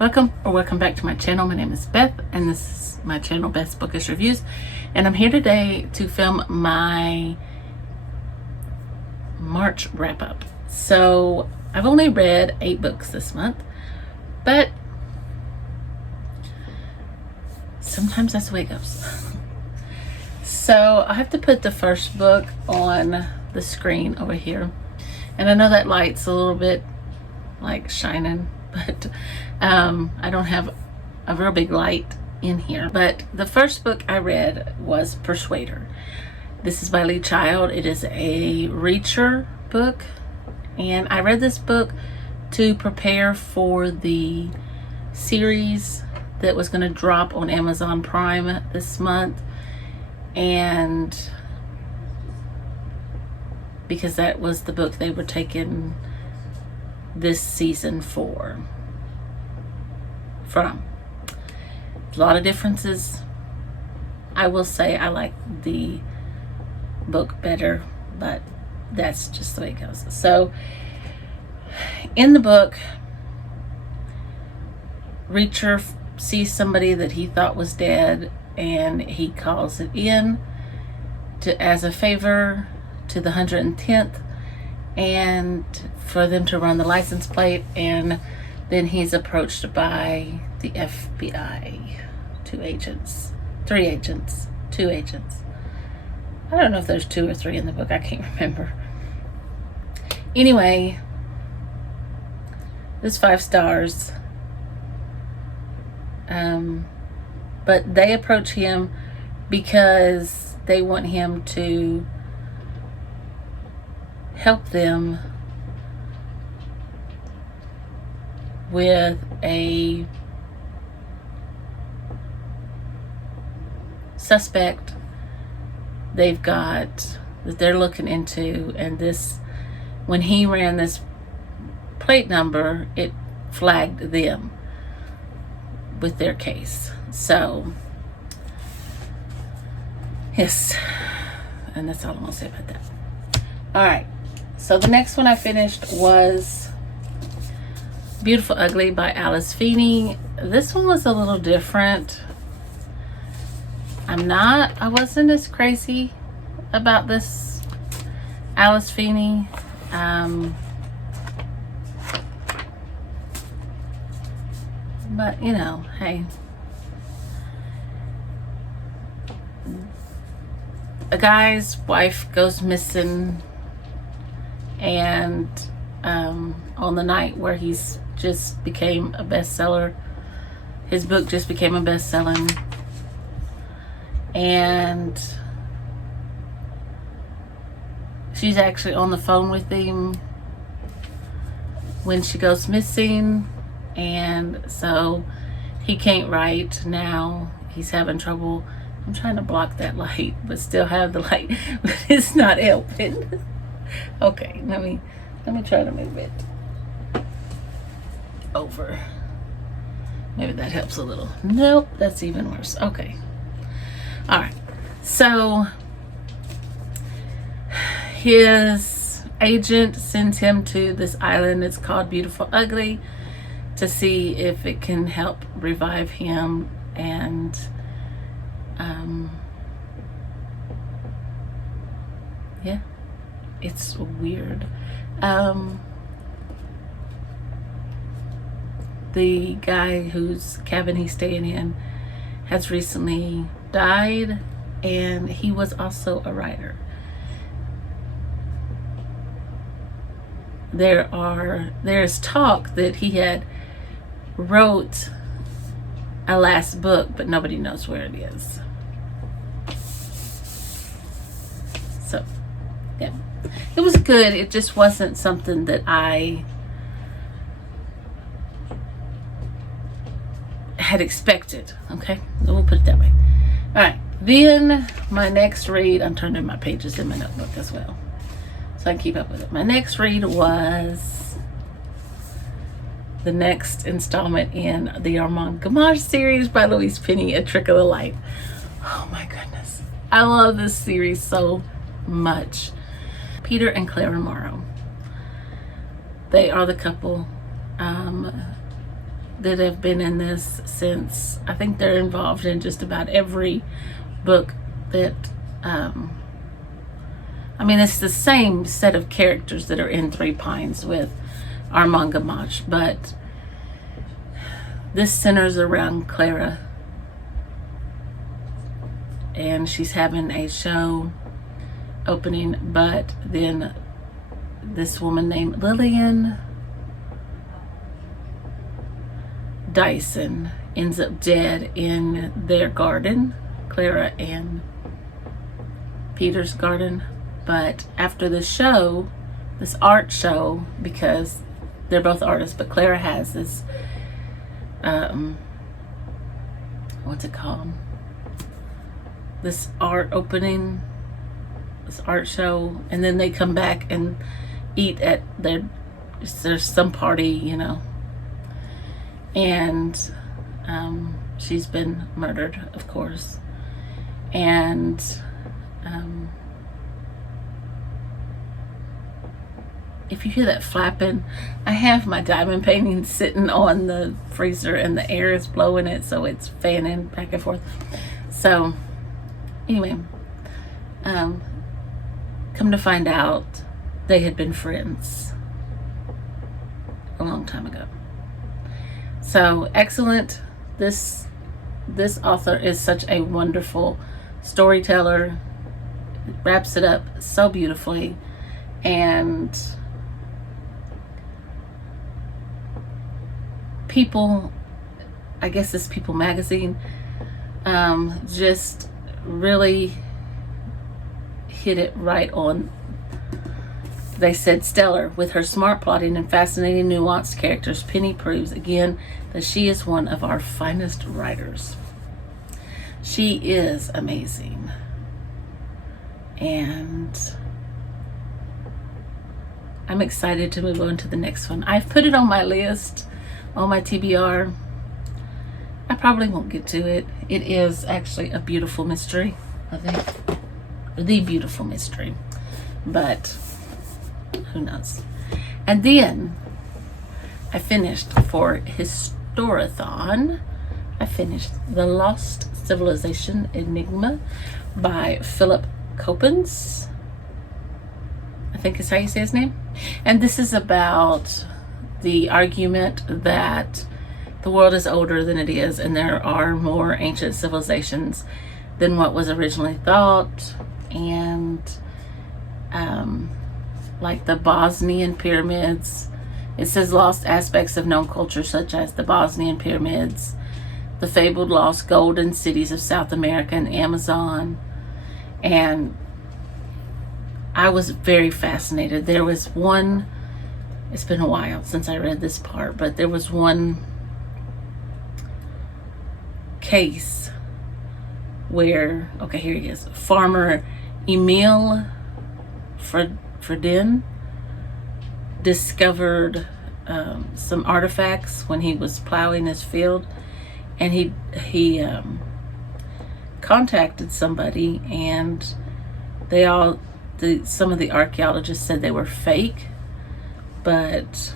Welcome back to my channel. My name is Beth, and this is my channel, Beth's Bookish Reviews. And I'm here today to film my March wrap-up. So I've only read 8 books this month, but sometimes that's the way it goes. So I have to put the first book on the screen over here. And I know that light's a little bit like shining, but I don't have a real big light in here. But the first book I read was Persuader. This is by Lee Child. It is a Reacher book, and I read this book to prepare for the series that was going to drop on Amazon Prime this month, and because that was the book they were taking this season from. A lot of differences. I will say I like the book better, but that's just the way it goes. So in the book, Reacher sees somebody that he thought was dead, and he calls it in as a favor to the 110th, and for them to run the license plate. And then he's approached by the FBI. 2 agents. I don't know if there's 2 or 3 in the book. I can't remember. Anyway, there's 5 stars. But they approach him because they want him to help them with a suspect they've got that they're looking into, and this, when he ran this plate number, it flagged them with their case. So yes, and that's all I'm gonna say about that. All right, so the next one I finished was Beautiful Ugly by Alice Feeney. This one was a little different. I wasn't as crazy about this Alice Feeney. But you know, hey, a guy's wife goes missing, and on the night where he's just became a bestseller, his book just became a best-selling, and she's actually on the phone with him when she goes missing, and so he can't write now. He's having trouble. I'm trying to block that light but still have the light, but it's not helping. Okay, let me try to move it over. Maybe that helps a little. Nope, that's even worse. Okay. All right. So his agent sends him to this island. It's called Beautiful Ugly, to see if it can help revive him. And yeah, it's weird. The guy whose cabin he's staying in has recently died, and he was also a writer. There's talk that he had wrote a last book, but nobody knows where it is. So yeah, it was good. It just wasn't something that I had expected. Okay, so we'll put it that way. All right, then my next read, I'm turning my pages in my notebook as well so I can keep up with it. My next read was the next installment in the Armand Gamage series by Louise Penny, A Trick of the Light. Oh my goodness, I love this series so much. Peter and Clara Morrow, they are the couple. that have been in this since, I think they're involved in just about every book that, I mean, it's the same set of characters that are in Three Pines with Armand Gamache, but this centers around Clara, and she's having a show opening, but then this woman named Lillian Dyson ends up dead in their garden, Clara and Peter's garden. But after the show, this art show, because they're both artists, but Clara has this what's it called, this art opening, this art show, and then they come back and eat at there's some party, you know, and she's been murdered, of course. And if you hear that flapping, I have my diamond painting sitting on the freezer and the air is blowing it, so it's fanning back and forth. So anyway, come to find out, they had been friends a long time ago. So excellent. This author is such a wonderful storyteller. It wraps it up so beautifully, and People, I guess it's People magazine, just really hit it right on. They said, stellar. With her smart plotting and fascinating nuanced characters, Penny proves again that she is one of our finest writers. She is amazing. And I'm excited to move on to the next one. I've put it on my list, on my TBR. I probably won't get to it. It is actually a beautiful mystery, I think. The beautiful mystery. But who knows? And then I finished, for Historathon, I finished The Lost Civilization Enigma by Philip Coppens, I think is how you say his name. And this is about the argument that the world is older than it is, and there are more ancient civilizations than what was originally thought. And like the Bosnian pyramids, it says lost aspects of known culture such as the Bosnian pyramids, the fabled lost golden cities of South America and Amazon. And I was very fascinated. There was one, it's been a while since I read this part, but there was one case where, okay, here he is. Farmer Emil Fredin discovered some artifacts when he was plowing his field, and he contacted somebody, and some of the archaeologists said they were fake, but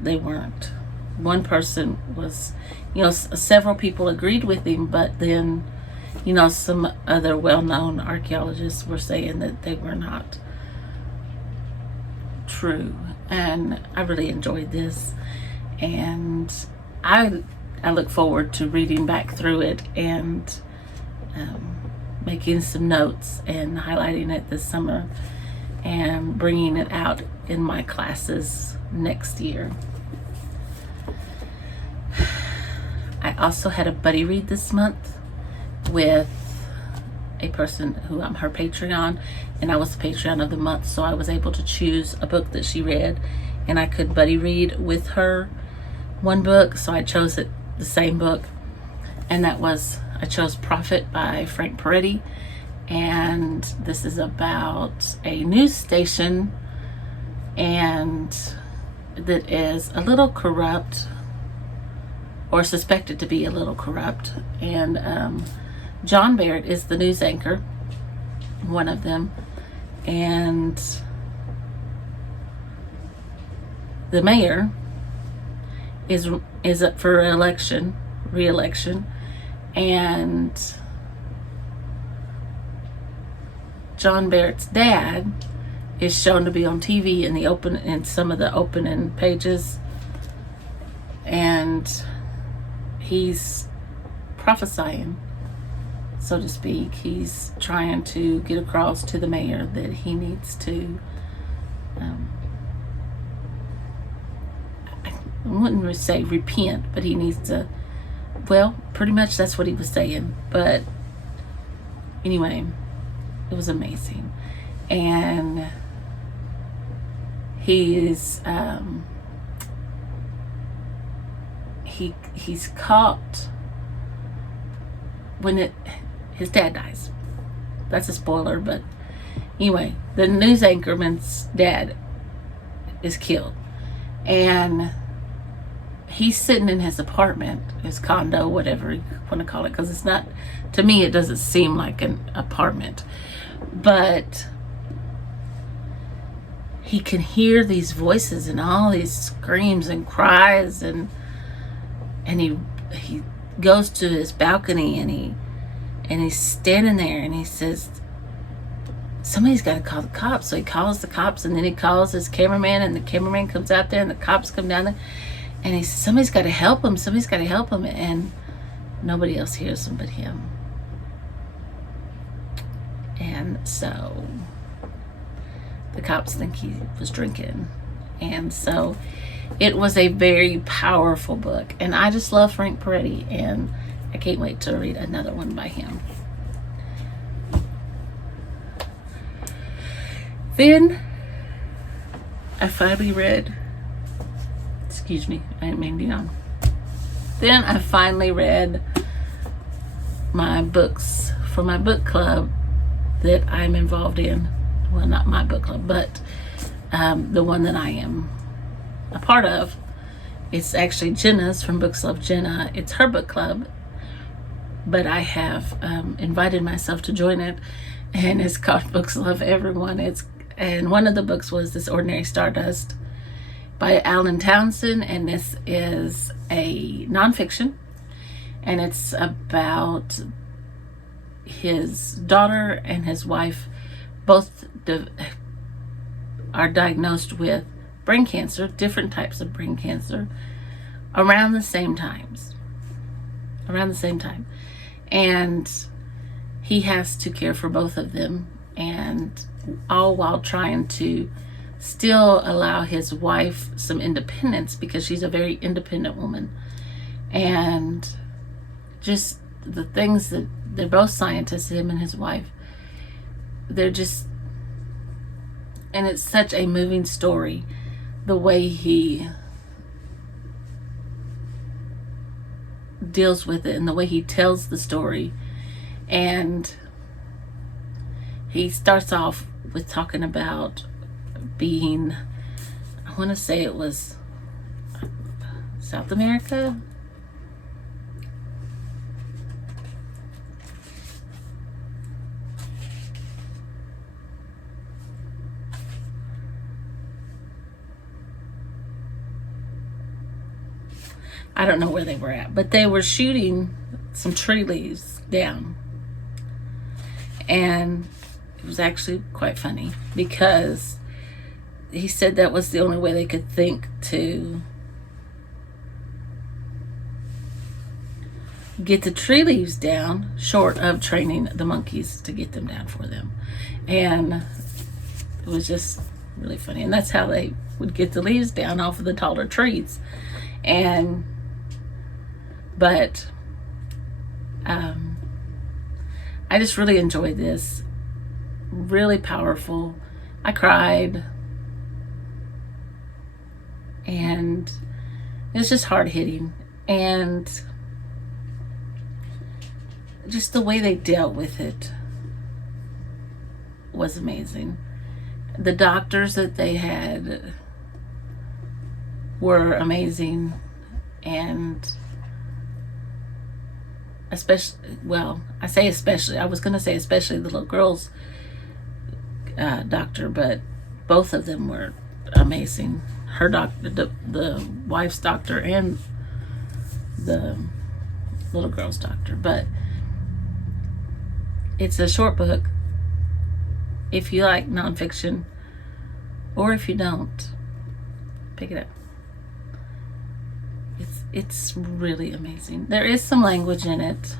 they weren't. One person was, several people agreed with him, but then, some other well-known archaeologists were saying that they were not true. And I really enjoyed this, and I look forward to reading back through it and making some notes and highlighting it this summer and bringing it out in my classes next year. I also had a buddy read this month with a person who I'm her Patreon, and I was the Patreon of the month, so I was able to choose a book that she read, and I could buddy read with her one book, so I chose the same book, and I chose Prophet by Frank Peretti. And this is about a news station and that is a little corrupt, or suspected to be a little corrupt. And John Barrett is the news anchor, one of them. And the mayor is up for re-election, and John Barrett's dad is shown to be on TV in some of the opening pages, and he's prophesying, so to speak. He's trying to get across to the mayor that he needs to I wouldn't really say repent, but he needs to, well, pretty much that's what he was saying. But anyway, it was amazing. And he's he's caught when his dad dies. That's a spoiler, but anyway, the news anchorman's dad is killed, and he's sitting in his apartment, his condo, whatever you want to call it, because it's not, to me it doesn't seem like an apartment, but he can hear these voices and all these screams and cries, and he goes to his balcony, and he's standing there, and he says, somebody's got to call the cops. So he calls the cops, and then he calls his cameraman, and the cameraman comes out there, and the cops come down there, and he says, somebody's got to help him, and nobody else hears him but him. And so the cops think he was drinking. And so it was a very powerful book, and I just love Frank Peretti, and I can't wait to read another one by him. Then I finally read, excuse me, I didn't mean to yawn. Then I finally read my books for my book club that I'm involved in. Well, not my book club, but the one that I am a part of. It's actually Jenna's, from Books Love Jenna. It's her book club, but I have invited myself to join it, and it's called Books Love Everyone. And one of the books was This Ordinary Stardust by Alan Townsend, and this is a nonfiction, and it's about his daughter and his wife both are diagnosed with brain cancer, different types of brain cancer, around the same time. And he has to care for both of them, and all while trying to still allow his wife some independence, because she's a very independent woman. And just the things that they're both scientists, him and his wife, they're just, and it's such a moving story, the way he deals with it and the way he tells the story. And he starts off with talking about being, I want to say it was South America. I don't know where they were at, but they were shooting some tree leaves down. And it was actually quite funny, because he said that was the only way they could think to get the tree leaves down, short of training the monkeys to get them down for them. And it was just really funny. And that's how they would get the leaves down off of the taller trees. But I just really enjoyed this. Really powerful. I cried. And it was just hard hitting. And just the way they dealt with it was amazing. The doctors that they had were amazing. And especially, well, I say especially, I was going to say especially the little girl's doctor, but both of them were amazing. her doctor, the wife's doctor, and the little girl's doctor. But it's a short book. If you like nonfiction, or if you don't, pick it up. It's really amazing. There is some language in it,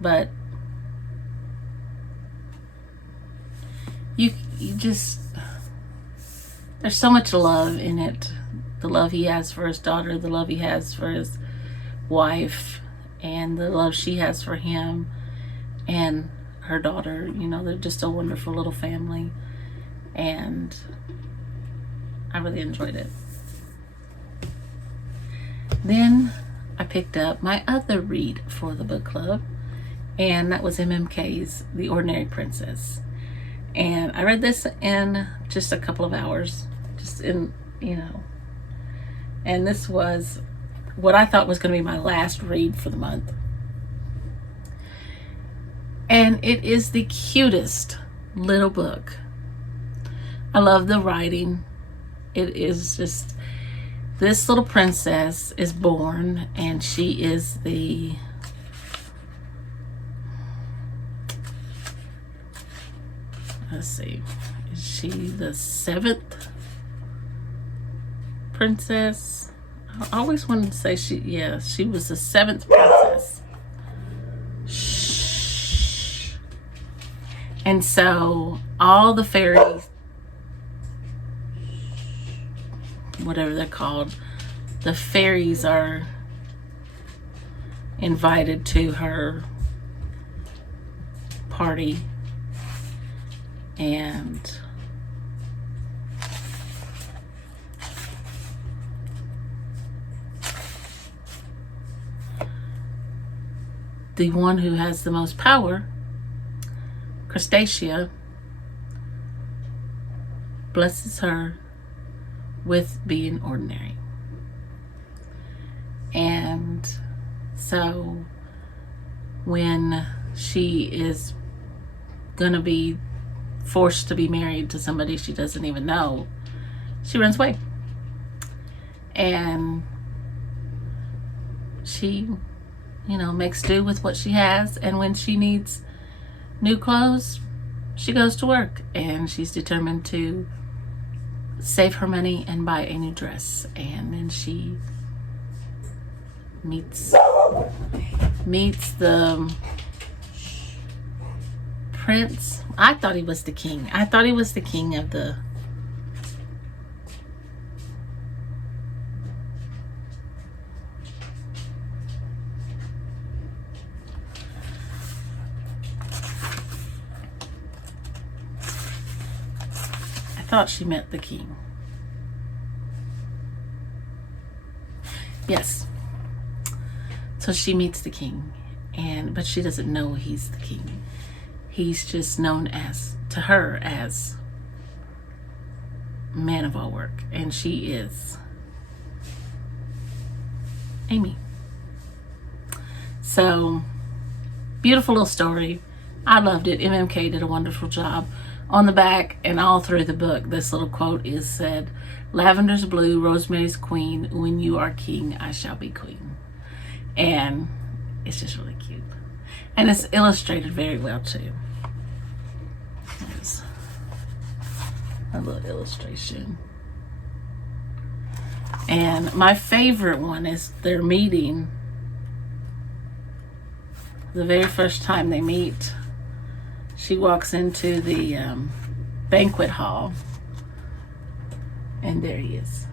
but you just, there's so much love in it. The love he has for his daughter, the love he has for his wife, and the love she has for him and her daughter. You know, they're just a wonderful little family, and I really enjoyed it. Then I picked up my other read for the book club, and that was MMK's The Ordinary Princess. And I read this in just a couple of hours, just in, you know, and this was what I thought was going to be my last read for the month. And it is the cutest little book. I love the writing. It is just, this little princess is born, and she is the let's see, is she the 7th princess? I always wanted to say she was the 7th princess. Shh. And so all the fairies, whatever they're called, the fairies are invited to her party, and the one who has the most power, Crustacea, blesses her with being ordinary. And so when she is gonna be forced to be married to somebody she doesn't even know, she runs away. And she, you know, makes do with what she has, and when she needs new clothes, she goes to work, and she's determined to save her money and buy a new dress. And then she meets the prince. I thought he was the king. I thought he was the king of the thought she met the king. Yes. So she meets the king, but she doesn't know he's the king. He's just known to her as man of all work, and she is Amy. So, beautiful little story. I loved it. MMK did a wonderful job. On the back and all through the book, this little quote is said, "Lavender's blue, rosemary's queen, when you are king, I shall be queen." And it's just really cute. And it's illustrated very well too. There's a little illustration. And my favorite one is their meeting. The very first time they meet, she walks into the banquet hall, and there he is.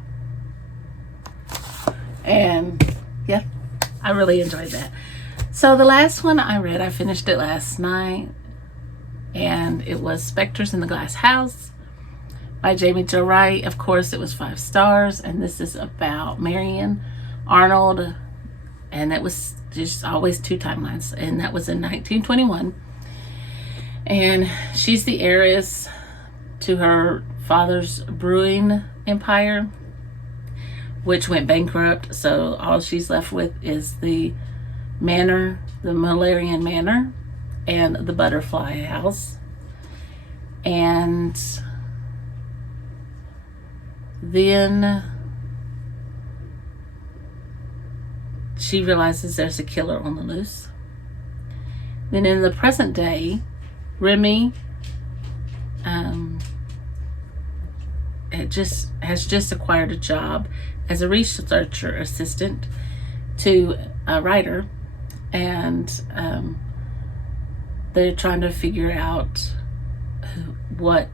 And yeah, I really enjoyed that. So the last one I read, I finished it last night, and it was Spectres in the Glass House by Jamie Jo Wright. Of course, it was 5 stars, and this is about Marion Arnold, and that was just always 2 timelines, and that was in 1921. And she's the heiress to her father's brewing empire, which went bankrupt. So all she's left with is the manor, the Malarian Manor, and the Butterfly House. And then she realizes there's a killer on the loose. Then in the present day, Remy has just acquired a job as a researcher assistant to a writer, and they're trying to figure out what,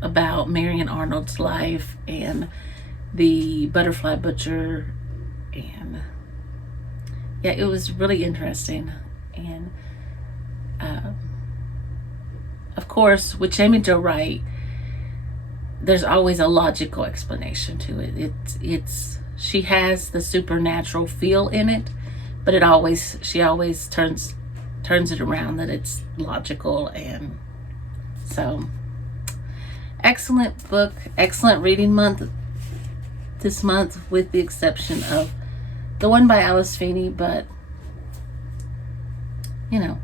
about Marion Arnold's life and the butterfly butcher. And yeah, it was really interesting. And of course, with Jamie Jo Wright, there's always a logical explanation to it. She has the supernatural feel in it, but she always turns it around that it's logical. And so, excellent book, excellent reading month this month, with the exception of the one by Alice Feeney. But I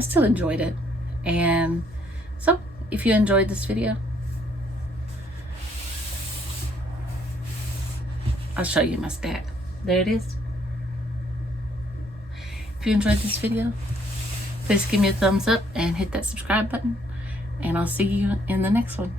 still enjoyed it. And so, if you enjoyed this video, I'll show you my stack. There it is. If you enjoyed this video, please give me a thumbs up and hit that subscribe button. And I'll see you in the next one.